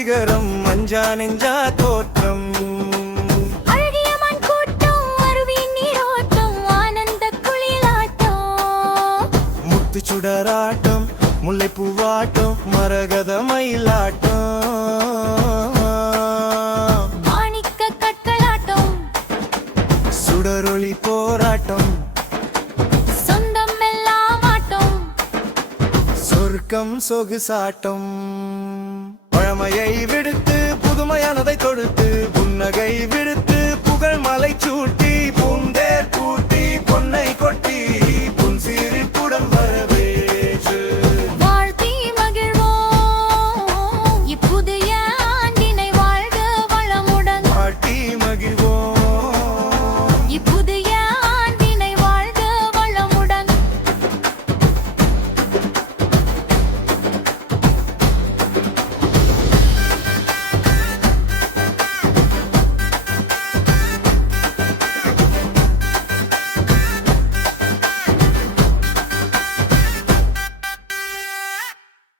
சிகரம் மஞ்சா நெஞ்சா தோற்றம் அழகிய மண் கூட்டம் அருவியின் நீரோட்டம் ஆனந்த குளியலாட்டம் முத்து சுடராட்டம் முல்லைப்பூவாட்டம் மரகத மயிலாட்டம் மாணிக்க கற்களாட்டம் சுடரொளி போராட்டம் சொந்தம் எல்லாம் ஆட்டம் சொர்க்கம் சொகுசாட்டம் பழமையை